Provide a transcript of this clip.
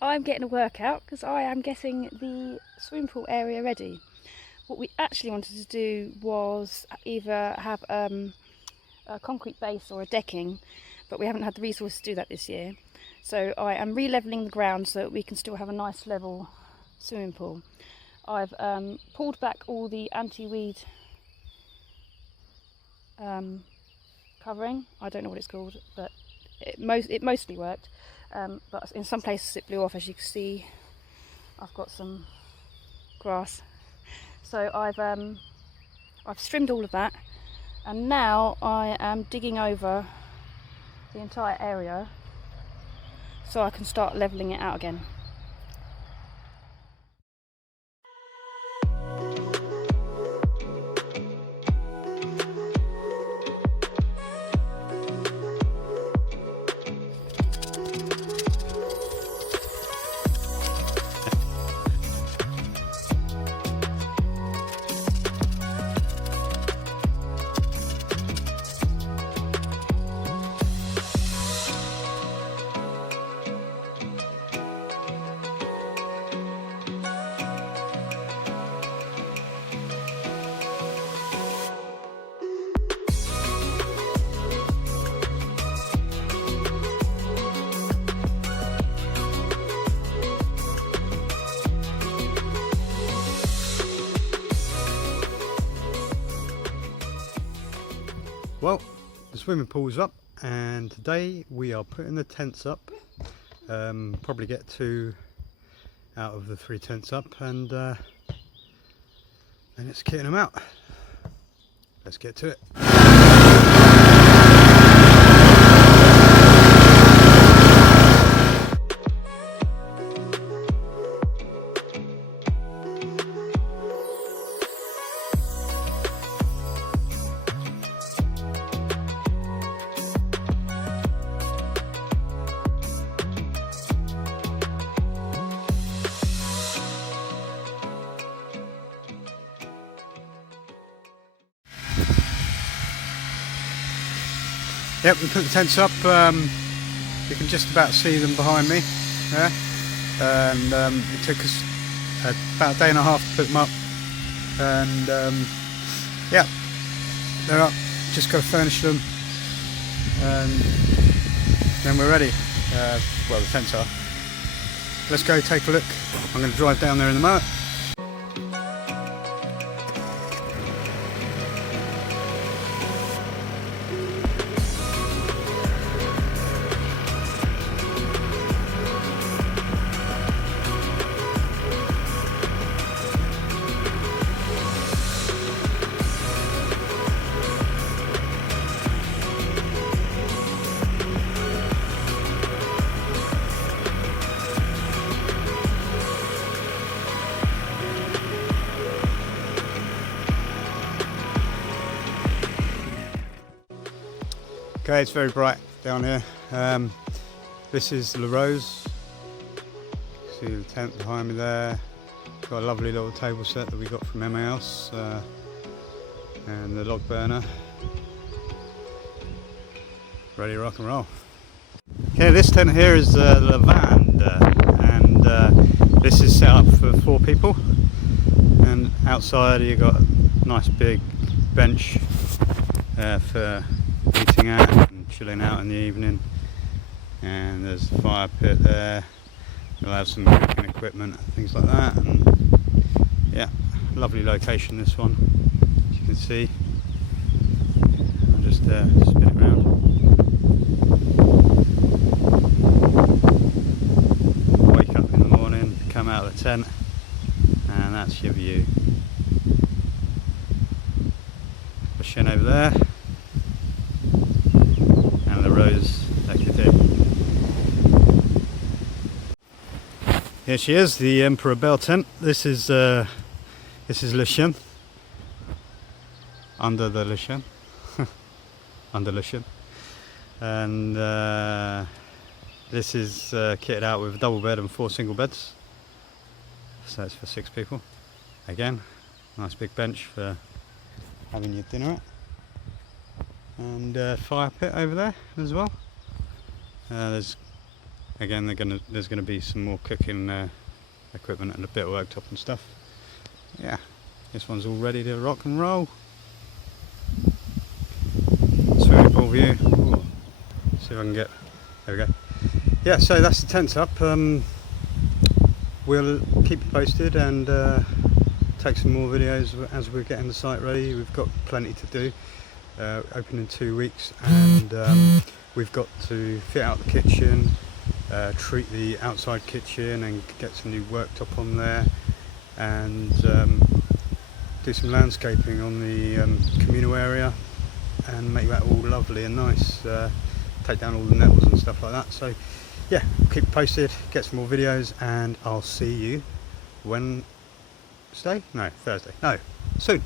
I'm getting a workout because I am getting the swimming pool area ready. What we actually wanted to do was either have a concrete base or a decking, but we haven't had the resources to do that this year. So I am re-levelling the ground so that we can still have a nice level swimming pool. I've pulled back all the anti-weed covering. I don't know what it's called, but it mostly worked. But in some places it blew off, as you can see. I've got some grass, so I've trimmed all of that, and now I am digging over the entire area so I can start levelling it out again. Well, the swimming pool's up, and today we are putting the tents up. Probably get 2 out of the 3 tents up, and then it's kitting them out. Let's get to it. Yep, we put the tents up. You can just about see them behind me there. And it took us about a day and a half to put them up. And yeah, they're up. Just got to furnish them, and then we're ready. Well, the tents are. Let's go take a look. I'm going to drive down there in a moment. Okay, it's very bright down here. This is La Rose. See the tent behind me there. Got a lovely little table set that we got from Emma House, and the log burner. Ready to rock and roll. Okay, this tent here is LiQWYD, and this is set up for 4 people. And outside you got a nice big bench for eating out and chilling out in the evening, and there's the fire pit there. We'll have some cooking equipment and things like that, and yeah, lovely location this one, as you can see. I'll just spin it around. Wake up in the morning, come out of the tent, and that's your view. Ocean over there. Rose, LiQWYD. Here she is, the Emperor Bell tent. This is Le Chien, under the Le Chien, under Le Chien, and this is kitted out with a double bed and 4 single beds, so it's for 6 people. Again, nice big bench for having your dinner at. And fire pit over there as well. There's again there's gonna be some more cooking equipment and a bit of worktop and stuff. Yeah, this one's all ready to rock and roll. Swimming pool view. Ooh. See if I can get, there we go. Yeah, so that's the tent up. We'll keep you posted and take some more videos as we're getting the site ready. We've got plenty to do. Open in 2 weeks, and we've got to fit out the kitchen, treat the outside kitchen and get some new worktop on there, and do some landscaping on the communal area and make that all lovely and nice. Take down all the nettles and stuff like that. So yeah, keep posted, get some more videos, and I'll see you Thursday? No, soon.